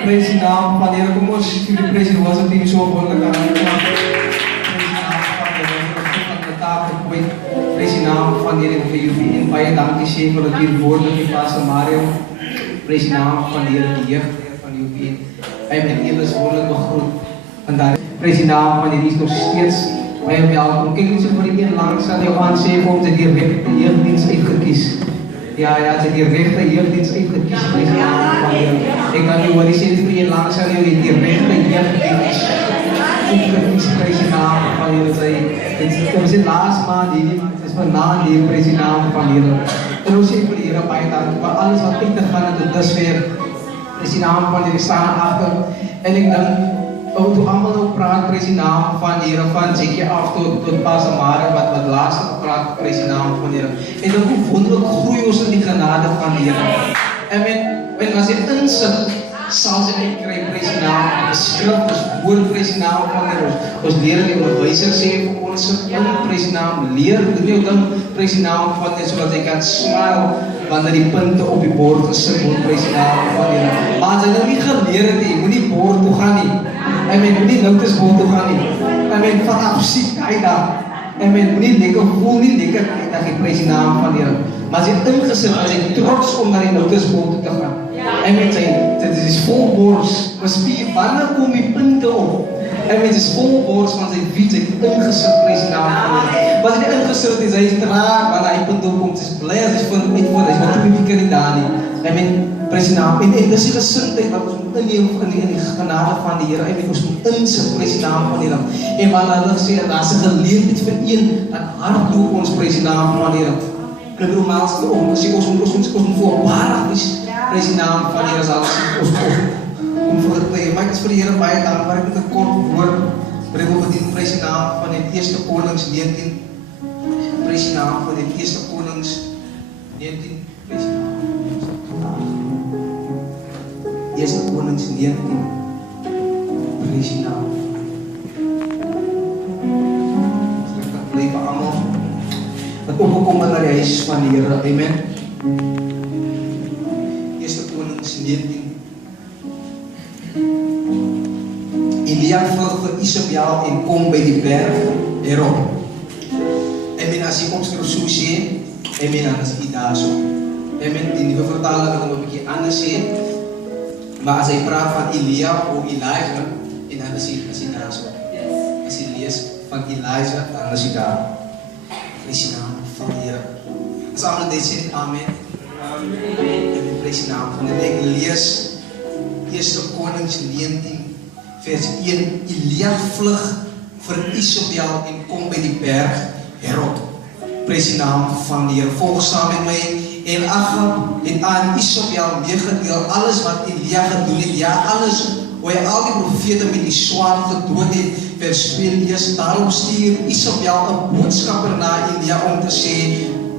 Praise die naam van die Here. Kom ons vir die praise en worship team so wonderlik aan. Praise die naam van die Here. Ons het taak gekooi. Praise die naam van die Here vir jullie en baie dankie sê vir dat hier woord met die Pastor Mario. Praise die naam van die Here, die jeugd van jullie. Hy het eers wonderlik begroet. En daar praise die naam van die Here is nog steeds baie welkom. Kyk net so vir die een langs aan jou aan sê vir hom dat die regte jeugddiens uitgekies. Ja, ze die rechte jeugddienst uitgekies. Praise die naam van die Here. Ik kan niet horen, sê vir die langs aan jou die rechte jeugddienst uitgekies. Praise die naam van die Here. Dit is die laatste maand hier, het is vanavond hier, praise die naam van die Here. En ons sê vir die Here baie dankie vir alles wat uit te gaan tot dusver. Praise die naam van die Here, staan achter. En ek dink toe allemaal ook praat, praise die naam van die Here, van Zekie af tot Pastor Mario, wat laatste gepraat, praise die naam van die Here. En dan hoe wonderlijk groei ons in die genade van die Here. En as jy insit, sal jy kry, praise die naam van die skrif, ons woord, praise die naam van die Here. Ons leer die onderwijzer sê vir ons, praise die naam, leer, doen jou ding, praise die naam van die Here, sodat jy kan smile, wanneer die punte op die bord gesit word, praise die naam van die Here. Maar as jy nou nie geleer het, jy moet nie bord toe gaan nie. Moet nie notice bord toe gaan nie. Van afsiek, hy daar. Moet nie lekker voel, nie lekker dat jy praise die naam van die Here. Maar as jy ingesit, as jy trots om naar die notice bord toe te gaan. Dit is vol bors, wanneer kom die punte op? Het is vol bors van sy fiets, hy het ingesit, praise die naam van die Here. Wat hy ingesit is, hy is traag, wanneer hy punt opkomt, hy is blij, hy is voor, hy is wat toe die keer nie daar nie. Praise die naam. En dis die gesindheid wat ons moet inneem in die genade van die Here. Ons moet insit, praise die naam van die Here. En wanneer hulle sê, daar is 'n geleentheid vir een, dan hardloop ons, praise die naam van die Here. En nogmaals, ons moet voorbarig wees, praise die naam van die Here, sal ons kom vir het play. Maar ek is vir die Here baie dankbaar, ek het 'n kort woord, maar ek wil bedien, praise die naam van die 1 Konings 19, praise die naam van die 1 Konings 19, praise die naam. 1 Konings 19, praise die naam. Ek bly vir almal wat opgekom na die huis van die Here, amen. 1 Konings 19. Elia vlug vir Isabel en kom by die berg Herod. Amen, as die opskrif so sê, amen, dan is hy daar so. Amen, die nuwe vertaling wil 'n bietjie anders sê. Maar as hy praat van Elia of Elijah, en dan is hy daar so. As hy lees van Elijah, dan is hy daar. Praise die naam van die Here. As almal dit sê, amen. Amen, praise die naam van die Here. Ek lees 1 Konings 19, vers 1. Elia vlug vir Isabel en kom by die berg Herod. Praise die naam van die Here. Volg saam met my. En Agab het aan Isabel meegedeel alles wat Elia gedoen het, ja alles, hoe hy al die profete met die swaard gedood het, verspeel is. Daarom stuur Isabel 'n boodskapper na Elia om te sê,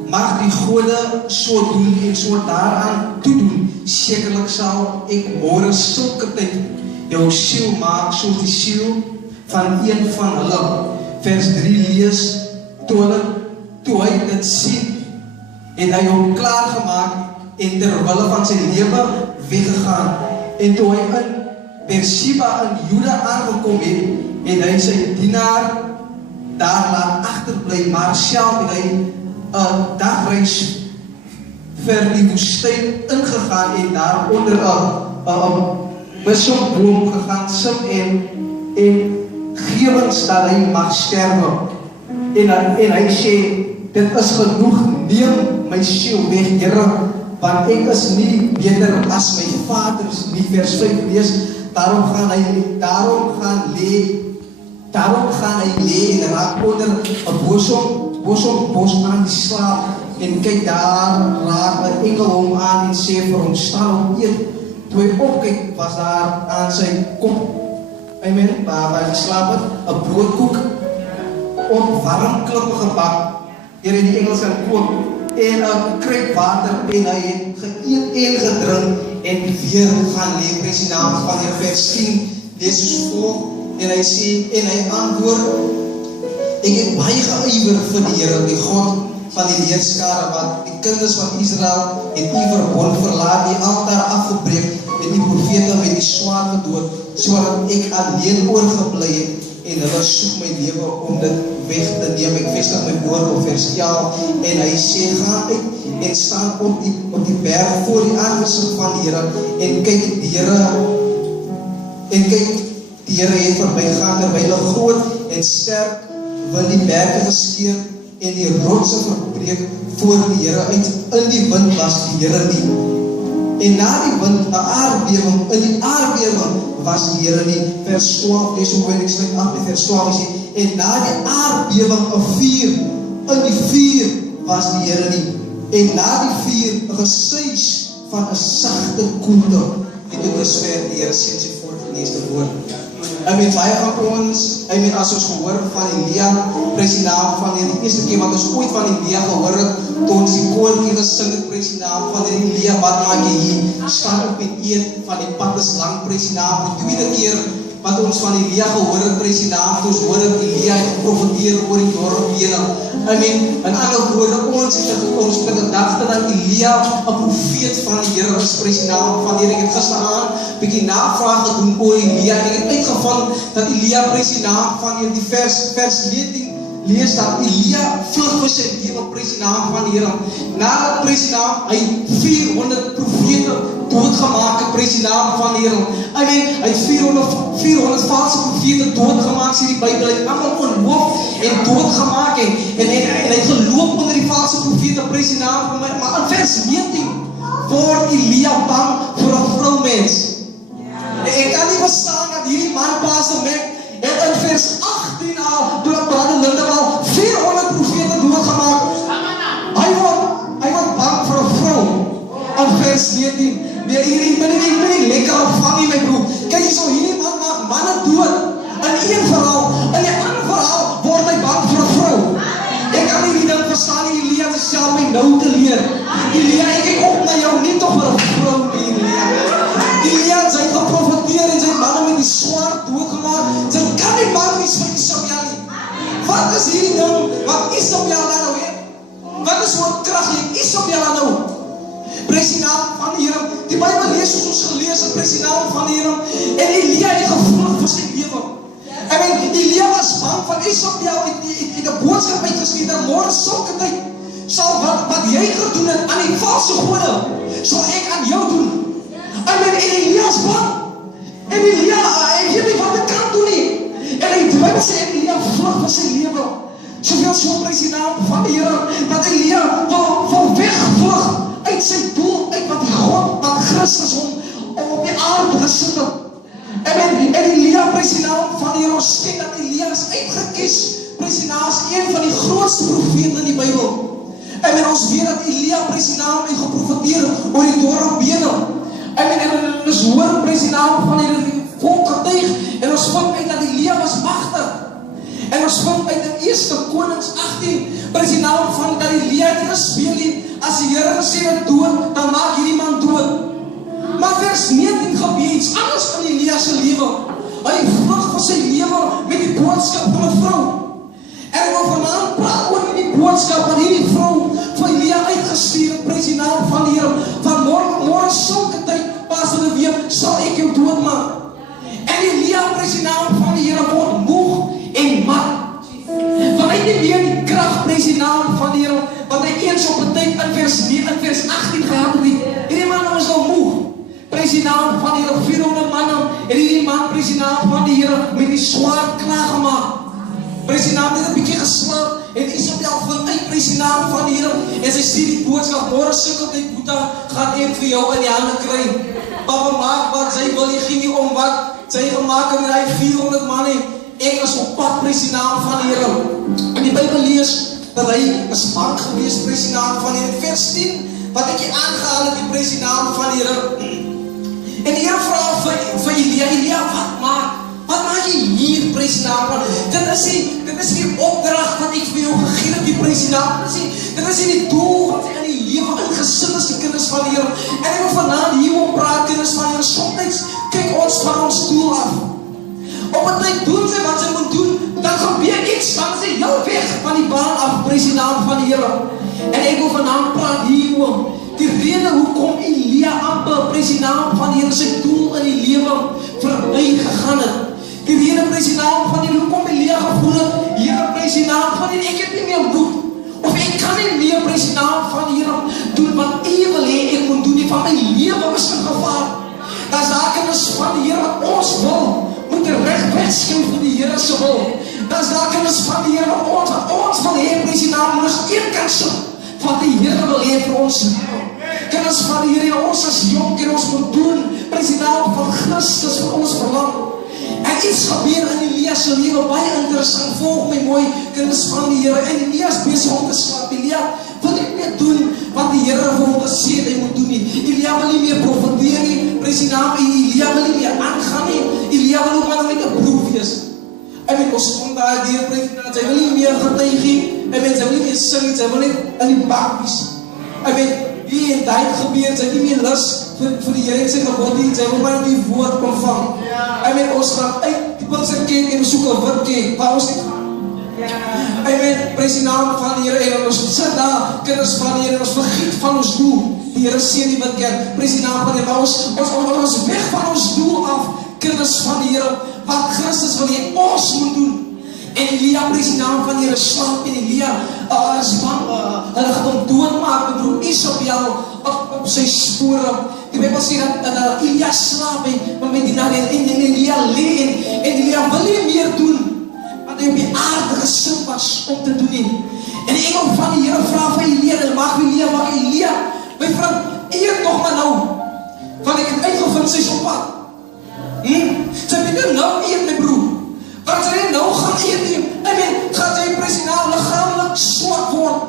mag die gode so doen en so daaraan toedoen, sekerlik sal ek môre sulke tyd jou siel maak soos die siel van een van hulle. Vers 3 lees, toe hy dit sien, en hy hom klaargemaak en terwille van sy lewe weggegaan. En toe hy in Beersheba in Juda aangekom het, en hy sy dienaar daar laat agterbly, maar self het hy 'n dagreis vir die woestyn ingegaan en daar onder 'n besopboom gegaan sit en gewens dat hy mag sterwe. En hy sê, dit is genoeg, neem my siel weg, Here, want ek is nie beter as my vaders nie. Vers 5 lees, daarom gaan hy lê en raak onder 'n bos aan die slaap, en kyk daar raak 'n engel hom aan en sê vir hom, staan op, eet. Toe hy opkyk, was daar aan sy kop, amen, waar hy geslaap het, 'n broodkoek op warm klippe gebak. Hier in die Engels gaan kook, en 'n kruik water, en hy het geëet en gedrink, en weer gaan lê. Praise die naam van die vers 10, lees soos volg, en hy sê, en hy antwoord, ek het baie geywer vir die Here, die God van die leerskare, wat die kinders van Israel het u verbond verlaat, die altaar afgebreek, met die profete met die swaard gedood, sodat ek alleen oorgebly het, en hulle soek my lewe om dit weg te neem. Ek vestig my woord op vers 11, en hy sê, gaan uit en staan op die berg voor die aangesig van die Here, en kyk die Here het verbygaan, terwyl 'n groot en sterk wind die berge geskeur en die rotse verbreek voor die Here uit. In die wind was die Here nie. En na die wind 'n aardbewing, in die aardbewing was die Here nie. Vers 12, lees hoe ek sluit af met vers 12 sê, en na die aardbewing 'n vuur, in die vuur was die Here nie. En na die vuur 'n gesuis van 'n sagte koelte. En dit is vir die Here sê sy voorgeleesde woord. Baie van ons, as ons gehoor van Elia, prys die naam van die eerste keer wat ons ooit van Elia gehoor het, toe ons die koortjie gesing het, prys die naam van die Elia, wat maak jy hier, staan op en eet, van die pad is lang, prys die naam, die tweede keer wat ons van Elia gehoor het, prys die naam, toe ons hoor dat Elia het geprofeteer oor die dorp heen. In ander woorde, ons het gedagte dat Elia 'n profeet van die Here is, prys die naam van die Here. Ek het gisteraan 'n bietjie navraag gedoen oor Elia, en ek het uitgevind dat Elia, prys die naam van die vers 19, lees dat Elia vlug vir sy lewe, prys die naam van die Here. Nadat, prys die naam, hy 400 profete doodgemaak het, prys die naam van die Here. Hy het 400 valse profete doodgemaak, sê die Bybel, hy het allemaal onloof en doodgemaak, en hy het geloop onder die valse profete, prys die naam van my. Maar in vers 19 word Elia bang vir 'n vroumens. Ek kan nie verstaan dat hierdie man Pastor Mac het in vers 18 al, toe Brother Lindemal 400 profete doodgemaak. Hy word bang vir 'n vrou. In vers 19, nee, hierdie ben nie lekker opvang nie, my broer. Kyk so, hierdie man maak manne dood. In een verhaal, in die ander verhaal word hy bang vir 'n vrou. Ek kan nie die ding verstaan nie, Elia het self my nou te leer. Elia, ek kyk op na jou, nie toch vir 'n vrou nie, Elia. Elia het sy geprofeteer en sy manne met die swaard doodgemaak. Sy kan nie bang wees vir Isabel nie. Wat is hierdie ding wat Isabel nou het? Wat is wat kraglik Isabel nou? Prys die naam van die Here. Die Bybel lees soos ons gelees het, prys die naam van die Here. En Elia het gevoel vir sy lewe. Elia was bang van Isabel, het 'n boodskap uitgestuur, dat môre sulke tyd sal wat jy gedoen het aan die valse gode, sal ek aan jou doen. En Elia is bang. En Elia, hy weet nie wat hy kan doen nie. En die Bybel sê Elia vlug vir sy lewe. Soveel so prys die naam van die Here, dat Elia wil wegvlug uit sy doel, uit wat God, wat Christus hom op die aarde gesit het. En Elia, prys die naam van die Here, ons sê dat Elia is uitgekies, prys die naam, is een van die grootste profete in die Bybel. En ons weet dat Elia, prys die naam, het geprofeteer oor die dorp Bethel. En ons hoor, prys die naam van die volk getuig, en ons vind uit dat Elia was magtig. En ons vind uit in 1 Konings 18, prys die naam van dat Elia het gespeel het, as die Here gesê het dood, dan maak hierdie man dood. Maar vers 19 gebeur iets anders in Elia se lewe. Hy vlug vir sy lewe met die boodskap van 'n vrou. En ek wil vanaand praat oor die boodskap van hierdie vrou vir Elia uitgestuur, prys die naam van die Here. Van môre sulke tyd, Pastor de Weer, sal ek jou doodmaak. En Elia, prys die naam van die Here, word moeg en mat. Want hy het nie meer die krag, prys die naam van die Here, wat hy eens op 'n tyd in vers 18 gehad het. Hierdie man was nou moeg. Prys die naam van die Here, 400 manne, en hierdie man, prys die naam van die Here, met die swaard klaargemaak. Prys die naam, het 'n bietjie geslaap, en Isabel vind uit, prys die naam van die Here, en sy stuur die boodskap, môre sukkel die Boeta, gaan ek vir jou in die hande kry. Papa maak wat sy wil, jy gee nie om wat sy gemaak het met hy 400 manne. Ek is op pad, prys die naam van die Here. En die Bybel lees dat hy is bang gewees, prys die naam van die Here. Vers 10, wat ek hier aangehaal het, die prys die naam van die Here. En die Here vra vir Elia, wat maak jy hier, prys die naam van? Dit is die opdrag wat ek vir jou gegee het, die prys die naam. Dit is die doel wat in die lewe ingesit is, die kinders van die Here. En ek wil vanaand hierom praat, kinders van die Here. Soms kyk ons van ons doel af. Op 'n tyd doen sy wat sy moet doen, dan gebeur iets, dan sy jou weg van die baan af, prys die naam van die Here. En ek wil vanaand praat hierom. Die rede hoekom Elia amper, prys die naam van die Here sy doel in die lewe verby gegaan het. Die Here prys die naam van die hoekom Elia gevoel het, Here prys die naam van die ek het nie meer moed, of ek kan nie meer prys die naam van die Here doen wat U wil hê ek moet doen nie, van my lewe is in gevaar. Daar's daar kinders van die Here wat ons wil, moet reg wegskuif vir die Here se wil. Daar's daar kinders van die Here wat ons wil hê, prys die naam, ons een kan sit, wat die Here wil hê vir ons lewe. Kinders van die Here, ons is jonk en ons moet doen, prys die naam van Christus vir ons verlang. En iets gebeur in Elia se lewe, baie interessant, volg my mooi, kinders van die Here, en Elia is besig om te slaap. Elia wil nie meer doen wat die Here vir hom gesê het hy moet doen nie. Elia wil nie meer profeteer nie, prys die naam, Elia wil nie meer aangaan nie, Elia wil ook maar net 'n broer wees. Ons kom daar deur, prys die naam, sy wil nie meer getuig nie, sy wil nie meer sing, sy wil net in die bak wees. Hier en daar gebeur, sy het nie meer lus vir die Here en sy gebod nie, sy wil maar die woord ontvang. Ons gaan uit die pilse kerk en soek 'n wit kerk, waar ons nie gaan. Prys die naam van die Here en ons sit daar, kinders van die Here, ons vergiet van ons doel. Die Here seën die wit kerk, prys die naam van die Here, ons weg van ons doel af, kinders van die Here, wat Christus wil hê ons moet doen. En Elia, prys die naam van die Here, slaap en Elia is bang, hulle gaan hom doodmaak, my broer Isabel op sy spore. Die Bybel sê dat Elia slaap maar met die naam en Elia lê en Elia wil nie meer doen wat hy op die aarde gesit was om te doen nie. En die engel van die Here vra vir Elia, en mag Elia, my vriend, eet nog maar nou, want ek het uitgevind sy is op pad. Sy het nou eet, my broer. Want sy nou gaan eet nie, gaan sy prys die naam liggaamlik swak word,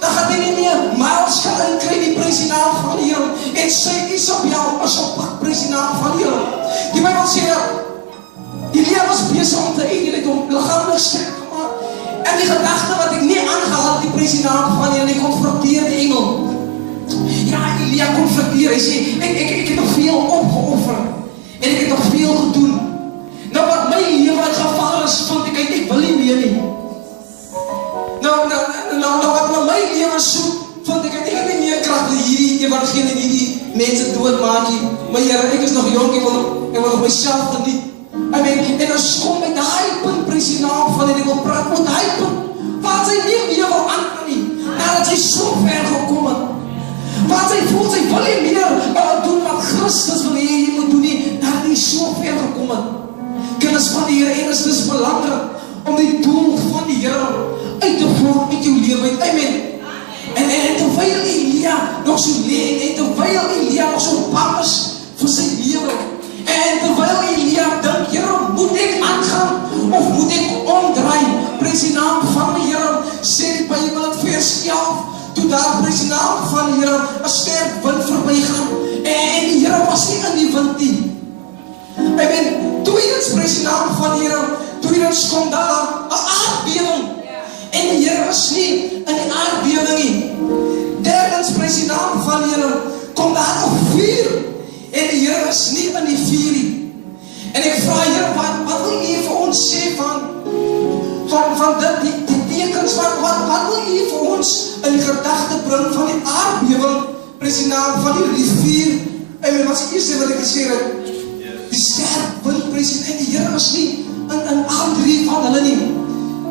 dan gaan hy nie meer miles kan inkry die prys die naam van die Here, en sy Isabel is op pad, prys die naam van die Here. Die Bybel sê dat Elia was besig om te eet, en het hom liggaamlik sterk gemaak, en die gedagte wat ek nie aangehaal, die prys die naam van die Here, en hy konfronteer die engel. Ja, Elia konfronteer, hy sê, ek het nog veel opgeoffer, en ek het nog veel gedoen. Nou wat my lewe uit gevaar is, want ek wil nie meer nie. Nou wat my lewe soek, want ek het nie meer krag vir hierdie evangelie, hierdie mense doodmaak nie. Maar Here, ek is nog jonk, ek wil nog myself geniet. En ons kom met daai punt, prys die naam van die Here, ek wil praat met daai punt, waar sy nie meer wil aangaan nie, nadat sy so ver gekom het. Waar sy voel, sy wil nie meer doen wat Christus wil hê jy moet doen nie, nadat hy so ver gekom het. Kinders van die Here, en is dis belangrik om die doel van die Here uit te voer met jou lewe uit. En terwyl Elia nog so leeg, en terwyl Elia nog so bang is vir sy lewe, en terwyl Elia dink, Here, moet ek aangaan of moet ek omdraai? Prys die naam van die Here, sê die Bybel in vers 11, toe daar prys die naam van die Here 'n sterk wind verbygaan, en die Here was nie in die wind nie. Tweedens, prys die naam van die Here, tweedens kom daar 'n aardbewing, en die Here is nie in die aardbewing nie. Derdens, prys die naam van die Here, kom daar 'n vuur, en die Here is nie in die vuur nie. En ek vra, Here, wat wil U vir ons sê van dit, die tekens, wat wil U vir ons in die gedagte bring van die aardbewing, prys die naam van die vuur, en wat is die eerste wat ek gesê het? Die sterk wind, prys die Here is nie in al drie van hulle nie.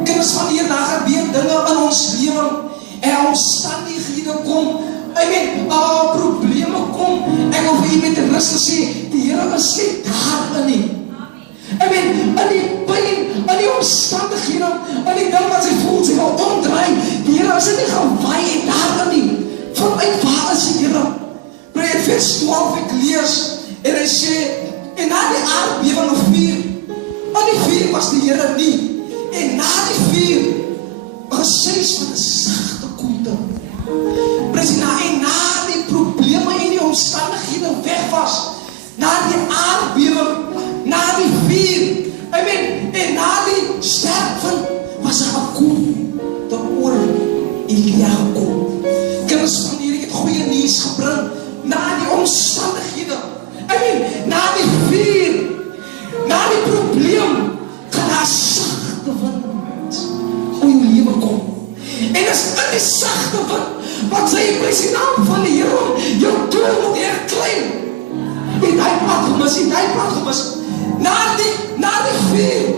Kinders van die Here, daar gebeur dinge in ons lewe, en omstandighede kom, probleme kom, ek wil vir u met die rus gesê, die Here is nie daarin nie. In die pyn, in die omstandighede, in die ding wat sy voel, sy wil omdraai, die Here is nie gewaai en daarin nie. Vanuit waar is die Here? In vers 12 ek lees, en hy sê, en na die aardbewing of vuur, aan die vuur was die Here nie, en na die vuur, geseis met 'n sagte koelte. En na die probleme en die omstandighede weg was, na die aardbewing, na die vuur, en na die sterk wind, was daar 'n koelte oor Elia gekom. Kinders van die Here, ek het goeie nuus gebring, na die omstandighede, na die vuur, na die probleem, kan daar sagte wind oor jou lewe kom. En as in die sagte wind, wat sê prys die naam van die Here, jou doel moet herklein. was die plek gemis. Na die vuur,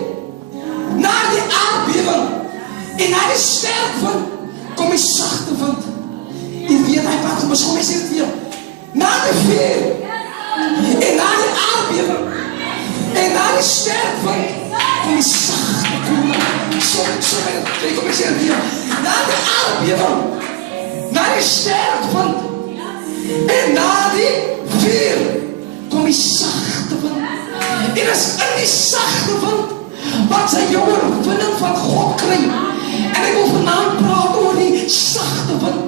na die aardbewing en na die sterk wind kom die sagte wind. Jy weet hy plek gemis, kom hy sê dit weer. Na die vuur en na die aardbewing en na die sterk wind kom die sagte koeler. Kom hy sê dit weer. Na die aardbewing, na die sterk wind en na die vuur kom die sagte wind. En is in die sagte wind wat sy jou oorwinning van God kry. En ek wil vanaand praat oor die sagte wind.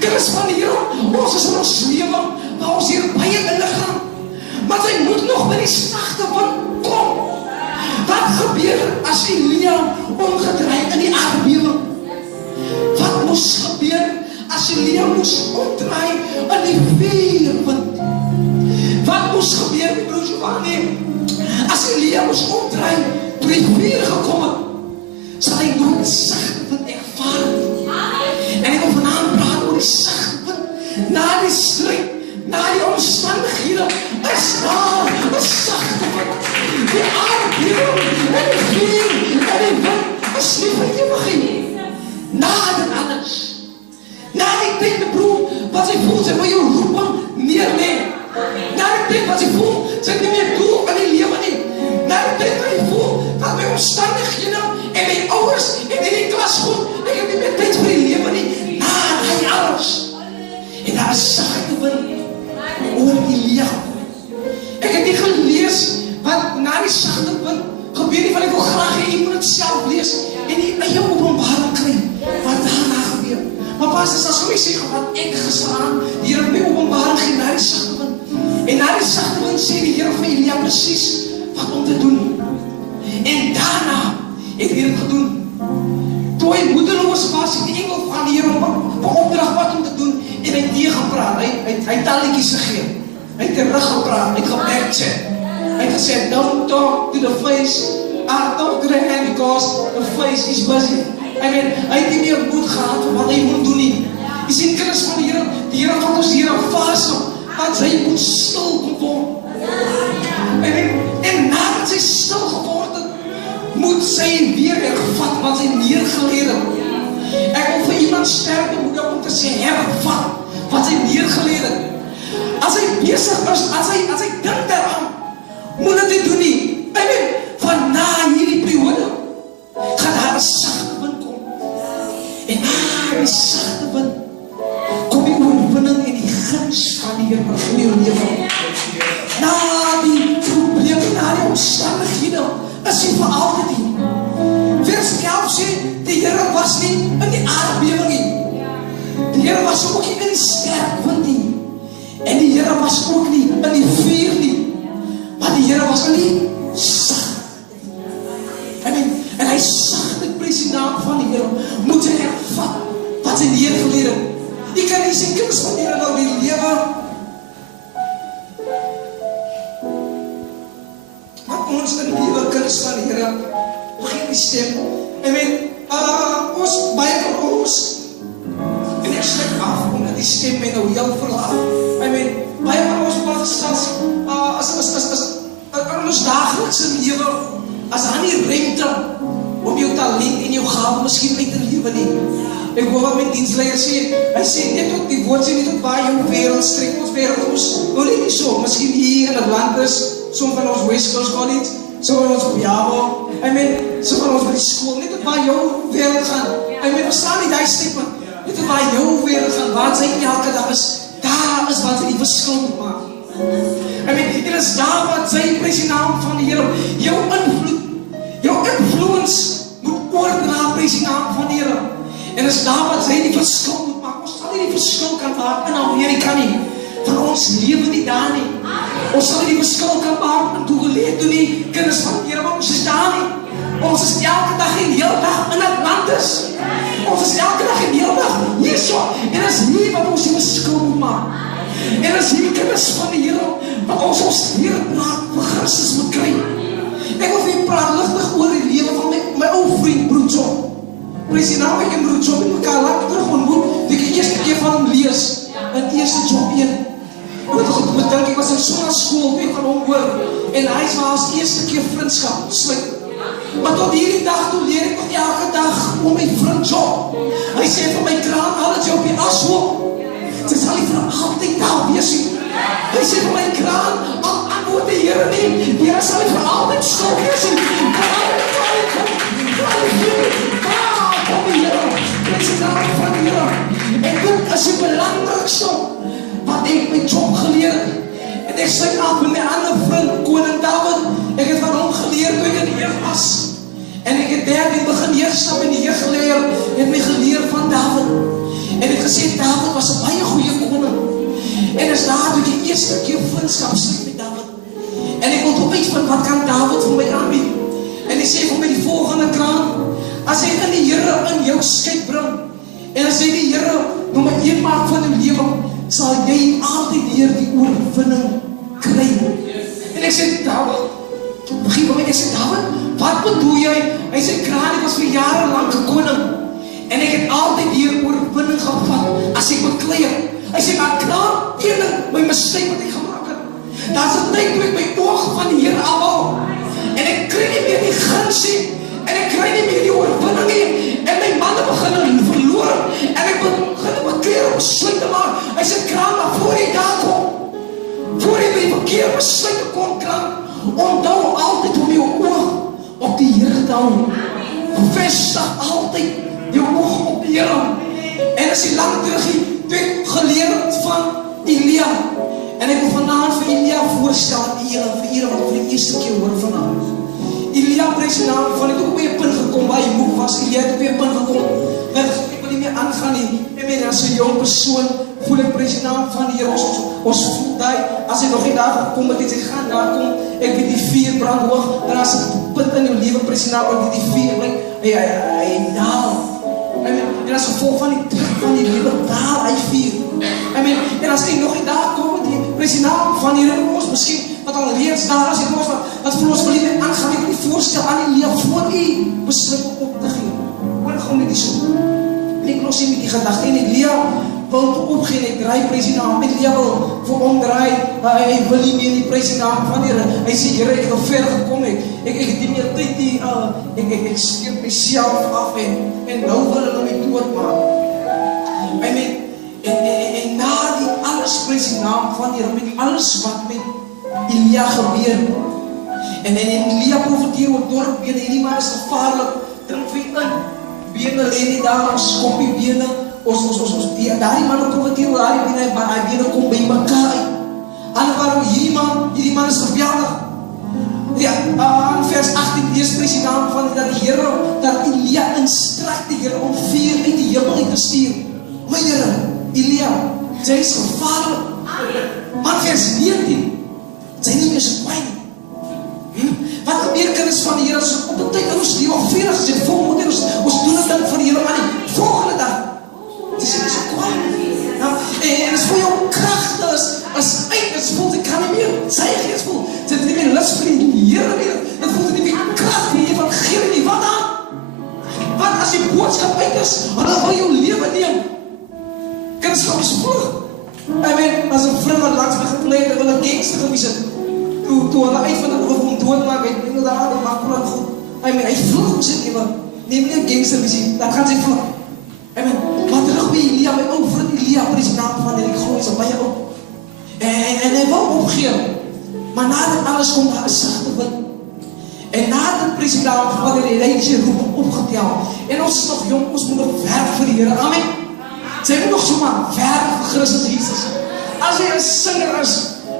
Kinders van die Here, ons is in ons lewe waar ons hier baie ingaan, maar sy moet nog by die sagte wind kom. Wat gebeur as Elia omgedraai in die aardbewing? Wat moes gebeur as Elia moes omdraai in die vuurwind? Wat moes gebeur, my broers Giovanni? As Elia moes omdraai toe die vuur gekom het, sal hy nooit die sagte wind ervaar nie. En ek wil vanaand praat oor die sagte wind, na die stryd, na die omstandighede, is daar 'n sagte wind. Die aardbewing en die vuur en die wind is nie vir ewig nie. Na dit alles, na die tyd, my broer, wat sy voel, sy wil jou roeping neerlê. Na die tyd wat sy voel, sy het nie meer doel in die lewe nie. Na die tyd wat jy voel, dat my omstandighede en my ouers en die klas goed, ek het nie meer tyd vir die lewe nie. Na die alles. En daar is sagte wind oor Elia. Ek het nie gelees wat na die sagte wind gebeur nie, want ek wil graag hê jy moet dit self lees en die eie openbaring kry wat daarna gebeur. Maar pas as jy sê wat ek gestaan, die Here het my openbaring gegee na die sagte wind. En na die sagte wind sê die Here vir Elia presies wat om te doen. En daarna het hy dit gedoen. Toe hy moedeloos was, het die engel van die Here op opdrag wat om te doen en hy teëgepraat. Hy talletjies gegee. Hy het teruggepraat, hy het gebacksê. Hy het gesê, don't talk to the face, talk to the hand because the face is busy. Hy het nie meer moed gehad vir wat hy moet doen nie. Jy sien kinders van die Here van ons hier 'n fase wat sy moet stil kom word. En nadat sy stil geword het, moet sy weer hervat wat sy neergelê het. Ek wil vir iemand sterk bemoedig om te sê, hervat wat sy neergelê het. As hy besig is, as hy dink daaraan, moet dit nie doen nie. Van na hierdie periode, gaan daar 'n sagte wind kom. En na die sagte wind, kom die oorwinning en die guns van die Here in jou lewe. Na die probleme, na die omstandighede, is hy vir altyd hier. Vers 11 sê, die Here was nie in die aardbewing nie. Die Here was ook nie in die sterk wind nie. En die Here was ook nie in die vuur nie. Maar die Here was in die sagte. En hy sagte, prys die naam van die Here, moet hy hervat wat sy neergelê het. Jy kan nie sien kinders van die Here nou die lewe wat ons in die lewe kinders van die Here begin die stem. Ons baie van ons en ek slik af omdat die stem my nou heel verlaat. Baie van ons wat gesels in ons daaglikse lewe, as daar nie ruimte om jou talent en jou gawe miskien uit te lewe nie. Ek hoor wat my diensleier sê, hy sê net tot die woord sê, net tot waar jou wereld strek, ons wereld ons, nou nie so, miskien hier in Atlantis, som van ons West Coast College, som van ons Biabo, som van ons by die school, net tot waar jou wereld gaan, verstaan nie die statement, net tot waar jou wereld gaan, waar sy elke dag is, daar is wat sy die verskil moet maak. En is daar wat sy prys die naam van die Here, jou invloed, jou influence moet oordra prys die naam van die Here. En is daar wat sy die verskil moet maak. Ons sal nie die verskil kan maak in Amerika nie. Van ons lewe nie daar nie. Ons sal nie die verskil kan maak in toegeleed toe nie. Kinders van die Here, maar ons is daar nie. Ons is elke dag en heel dag in Atlantis. Ons is elke dag en heel dag hier so. En is hier wat ons die verskil moet maak. En is hier kinders van die Here wat ons Here praat vir Christus moet kry. Ek wil vir jy praat ligtig oor die lewe van my ou vriend Broer John. Prys die naam, ek en Broer John met mekaar laat terug ontmoet, die ek eerste keer van hom lees in 1 John 1. Ik was in zonneschool, ik van omhoor. En hij was als eerste keer vriendschap sluit. Maar tot hierdie dag toe leer ik nog elke dag om mijn vriendschap. Hij zei van mijn kraan, haal het je op je ashoop. Ze zal ik voor altijd daar wees. Hij zei van mijn kraan, al antwoord de Heer niet. Heer zal ik voor altijd stil wees. Kom Heer, wees de naam van de Heer. En dit is het belangrijkste wat ik met Job geleerd heb. En ik sluit af met mijn andere vriend, koning David. Ik heb van hem geleerd toen ik in de Heer was. En ik heb daar in begin heerschap in de Heer geleerd. Ik heb mij geleerd van David. En ik heb gezegd, David was een baie goede koning. En is daar toen ik de eerste keer vriendschap sluit met David. En ik wil toch iets van wat kan David voor mij aanbieden. En ik zei voor mij die volgende kraan. Als hij in die Heer in jou scheid brengt. En als jy die Here nummer 1 maak van jou lewe, sal jy altyd weer die oorwinning kry. En ek sê, David, begin by my, ek sê, David, wat bedoel jy? Hy sê, Kraan, ek was vir jare lang koning. En ek het altyd weer oorwinning gevat, as ek beklei het. Hy sê, maar Kraan, een ding, my mistake wat ek gemaak het. Daar is 'n tyd toe ek my oog van die Here afhaal. En ek kry nie meer die gunsie, en ek kry nie meer die oorwinning nie. En my manne begin verloor. En ek begin bekeer om besluit te maak. Hy sê, Kraan, maar voor jy daar kom, voor jy by bekeer besluit te kom, Kraan, onthou altyd om jou oog op die Here te hou. Vestig altyd jou oog op die Here. En as jy lang terug toe ek geleerd van Elia. En ek wil vanaand vir Elia voorstel, vir Elia wat vir die eerste keer hoor vanaand. Elia prijs die naam van, het ook op een punt gekom, waar hy moeg was, Elia het op een punt gekom, ek wil nie meer aangaan nie, en as een jong persoon, voel ek prijs die naam van die Heer, ons voel die, as hy nog nie daar gekom het, en sy gaan daar kom, ek weet die vuur brand hoog, en as een punt in jou leven, prijs die naam, ek weet die vuur, hy daal, en as gevolg van die druk van die leven, daal hy vuur, en as hy nog nie daar kom, prijs die naam van die Heer, ons miskien, wat al reeds daar is, wat vir ons wil nie aangaan, ek wil nie voorstel aan Elia, voor u besluit op te gee. Hoor gewoon net die so. En ek los nie met die gedachte, en Elia wil opgeen, hy draai prijs die naam, Elia wil vir omdraai, hy wil nie meer die prijs die naam van die Heer, hy sê, Heer, ek het al ver gekom, ek het nie meer tyd die, ek skeep myself af, en nou wil hulle my dood maak. En na die alles prijs die naam van die Heer, met alles wat met Elia gebeur. En Elia profeteer oor dorp bene, hierdie man is gevaarlik, drink vir in, bene leen nie daar, ons koppie bene, daar die man profeteer oor daar die bene, maar die bene kom by mekaar uit. En waarom hierdie man is geweldig. Ja, in vers 18 lees prijs die naam van dat die Here, dat Elia instruct die Here om vuur uit die hemel uit te stuur. My Here, Elia, sy is gevaarlik. Maar vers 19, sy nie meer so kwaai nie. Wat gebeur kinders van die Here, as op die tyd in ons lewe al 40 is, en volgende tyd ons doen het dan vir die Here, maar die volgende dag, sy sê nie so kwaai nie. En as vir jou kragte is uit, as voel sy kan nie meer, sy gees voel, sy het nie meer lus vir die Here meer, het voel sy nie meer kracht nie, evangelie nie, wat dan? Wat as die boodskap uit is, hulle wil jou lewe neem, kinders gaan ons vlug. As een vriend wat langs my gepleid, ek wil een gangster gewees het, toe hulle uitvind dat hulle hom doodmaak, hy neem daar die makkelik goed. Hy vlug om sy lewe, neem nie een gangster wees, dan gaan sy vlug. Maar terug by Elia, my ou vriend Elia, prijs die naam van die groei, is al baie op. En hy wil opgeef, maar na dit alles kom daar een sigte wind. En na dit prijs die naam van die Heer, sy roep opgetel. En ons is nog jong, ons moet nog werk vir die Heer, amen. Sy moet nog so maar werk vir Christus Jesus. As jy een singer is,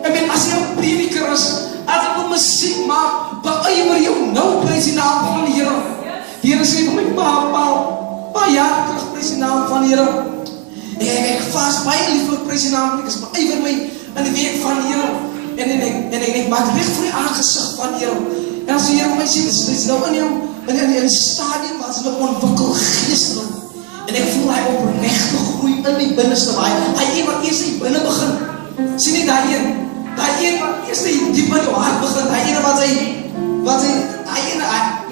as jy een prediker is, as jy wil muziek maak, beywer jou nou prijs die naam van die Heer. Die Heer sê vir my, paar jaar terug prijs die naam van die Heer. Ek vast baie lieflik prijs die naam, ek is beywer my in die week van die Heer. En ek maak recht vir die aangezicht van die Heer. En as die Heer my sê, dit is nou in die stadium waar sy nou ontwikkel geestelik. En ek voel hy oprechte groei in my binneste waai. Hy een wat eerst die binnen begin. Sien nie die een wat eerst die diep in jou hart begin. Hy een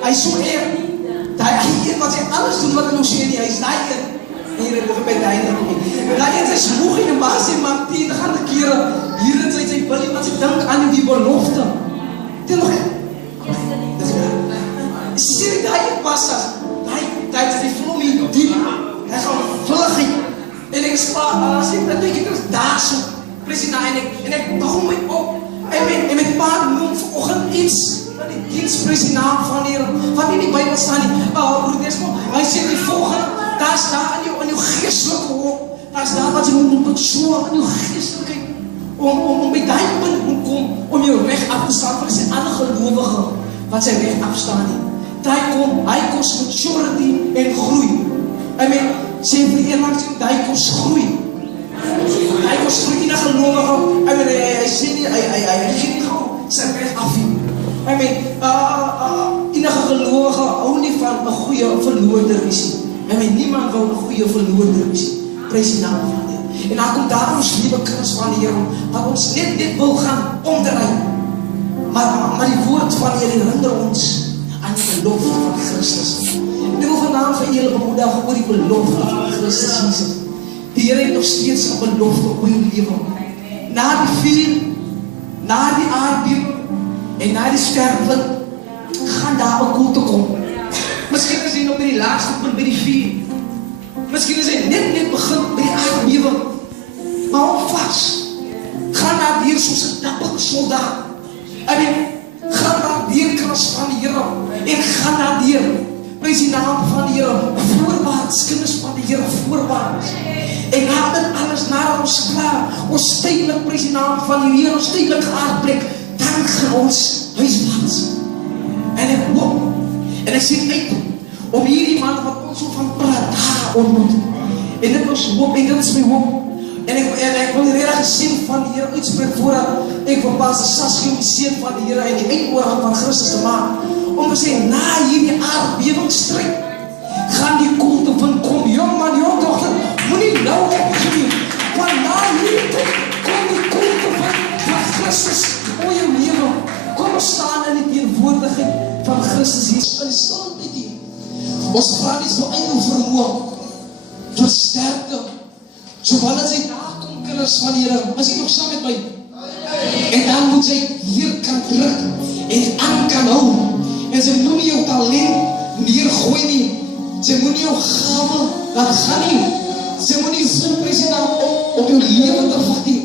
hy so eer. Hy een wat sy alles doen wat in jou sê nie. Hy is die een. Here het nog by die einde kom. Daai is 'n smoeg in 'n basie man, 10 gaan kere. Hier het sy wil iemand se dink aan die belofte. Dit nog. Dis reg. Sien daai pas as daai tyd die vloei diep. Hy gaan vlug. En ek spaar as ek dink dit is daar so. President en ek bou my op. En met paar noem vanoggend iets van die dienspresident van hier wat in die Bybel staan nie. Broeders, hy sê die volgende, daar's daar in jou geestelike hoop. Daar's daar wat jy moet besoek in jou geestelikheid om by daai punt kom om jou reg af te staan vir sy ander gelowige wat sy reg afstaan nie. Hy kos maturity en groei. Amen. Sê vir eendag hy kos groei. Hy kos groei in 'n gelowige. Amen. Hy sê nie hy gee nie gou sy reg af nie. Amen. In 'n gelowige hou nie van 'n goeie verloorder wees nie. Amen. Niemand wil 'n goeie verloorder wees nie. Prys die naam van die Here. En dan kom daar ons liewe kinders van die Here wat ons net wil gaan omdraai. Maar die woord van die Here herinner ons aan die belofte van Christus. Ek wil vanaand vir julle bemoedig oor die belofte van Christus Jesus. Die Here het nog steeds 'n belofte oor jou lewe. Na die vuur, na die aardbewing en na die sterflik gaan daar 'n koelte kom. Miskien is jy nog by die laaste punt by die vuur. Miskien is hy net begin by die aardbewing. Maar hou vas. Gaan daar deur soos 'n dapper soldaat. Amen. Gaan daar deur kras van die Here. En gaan daar deur. Prys die naam van die Here. Voorwaarts, kinders van die Here, voorwaarts. En na dit alles, na ons klaar, ons tydelik prys die naam van die Here, ons tydelik aardplek, dan gaan ons huiswaarts. En ek hoop, en ek sien uit om hierdie man wat ons so van praat, daar ontmoet. En dit is hoop, en dit is my hoop. En ek wil die regtig sien van die Here uitspreek voordat ek vir Pastor Saskia om die seën van die Here en die uitoorgang van Christus te maak. Om te sê, na hierdie aardbewingsstryd gaan die koelte van kom. Jong man, jong dochter, moenie nou opgeneem. Want na hierdie tyd kom die koelte van Christus oor jou lewe. Kom ons staan in die teenwoordigheid van Christus hier. En staan met hier. Ons vraag is vir eindel verhoor. Versterke. So wanneer sy nakom kinders van die Here, is jy nog saam met my? En dan moet sy hier kan druk en aan kan hou. En sy moet nie jou talent neergooi nie. Sy moet nie jou gave laat gaan nie. Sy moet nie so president op jou lewe te vat nie.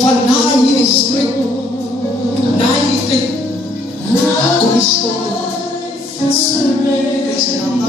Van na hierdie stryd, na hierdie tyd, kom die stilte. President,